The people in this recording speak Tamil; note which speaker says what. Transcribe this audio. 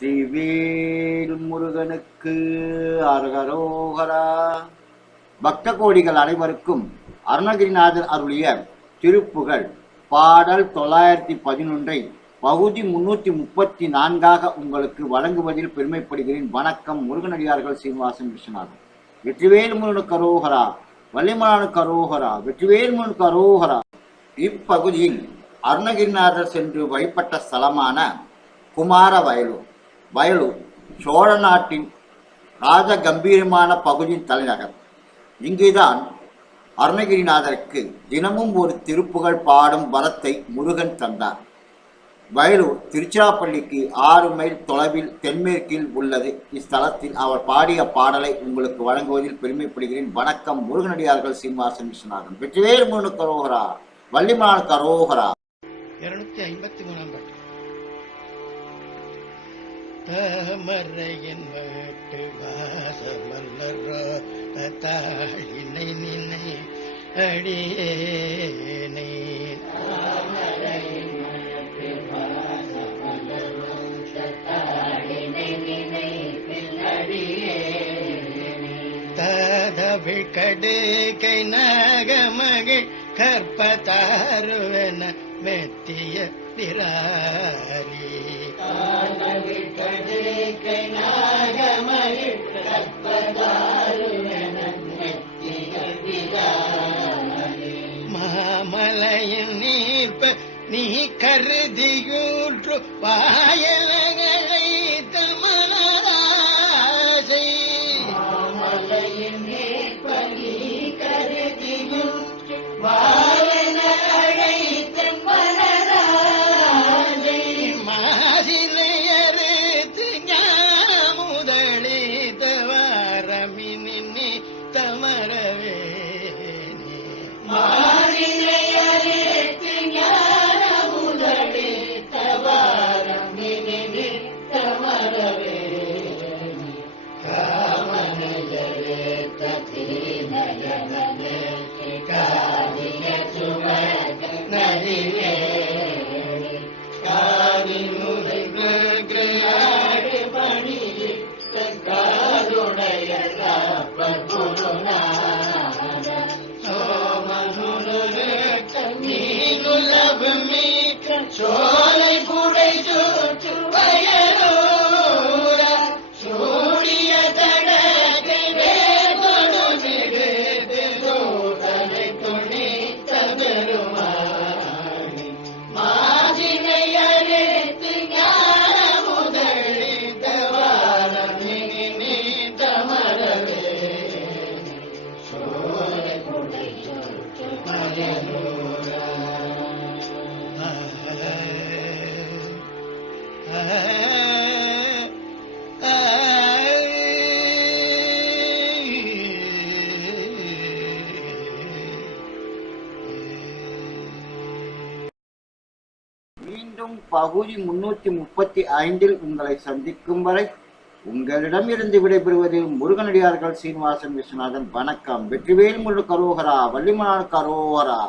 Speaker 1: வெற்றிவேல் முருகனுக்கு அரகரோகரா பக்த கோடிகள் அனைவருக்கும் அருணகிரிநாதர் அருளிய திருப்புகழ். பாடல் தொள்ளாயிரத்தி பதினொன்றை பகுதி முன்னூற்றி முப்பத்தி நான்காக உங்களுக்கு வழங்குவதில் பெருமைப்படுகிறேன். வணக்கம் முருகனடியார்கள் சீனிவாசன் விஸ்வநாதன் வெற்றிவேல் முருகனுக்கு அரோகரா வள்ளிமலானு அரோகரா வெற்றிவேல் முருகனுக்கு அரோகரா இப்பகுதியில் அருணகிரிநாதர் சென்று வழிபட்ட ஸ்தலமான குமார வயலூர் வயலூர் சோழ நாட்டின் ராஜ கம்பீரமான பகுதியின் தலைநகர். இங்குதான் அருணகிரிநாதருக்கு தினமும் ஒரு திருப்புகழ் பாடும் வரத்தை முருகன் தந்தார். வயலூர் திருச்சிராப்பள்ளிக்கு ஆறு மைல் தொலைவில் தென்மேற்கில் உள்ளது. இஸ்தலத்தில் அவர் பாடிய பாடலை உங்களுக்கு வழங்குவதில் பெருமைப்படுகிறேன். வணக்கம் முருகனடியார்கள் சீனிவாசன் விஸ்வநாதன். வெற்றிவேல் முருகனு கரோகரா வள்ளிமலான் கரோகரா.
Speaker 2: இருநூத்தி ஐம்பத்தி மூணாம் தாமரையின் வட்டு வாசமல்லரோ தாழினை நினை அடியேனை தாதவிழ் கடு கை நாகமகிழ் கற்பதாருவன மெத்திய பிராரி. நீ கருதியூற்று வாயலகளை being,
Speaker 1: மீண்டும் பகுதி முன்னூத்தி முப்பத்தி ஐந்தில் உங்களை சந்திக்கும் வரை உங்களிடமிருந்து விடைபெறுவது முருகனடியார்கள் சீனிவாசன் விஸ்வநாதன். வணக்கம். வெற்றிவேல் முழு கரோகரா வள்ளிமலான் கரோகரா.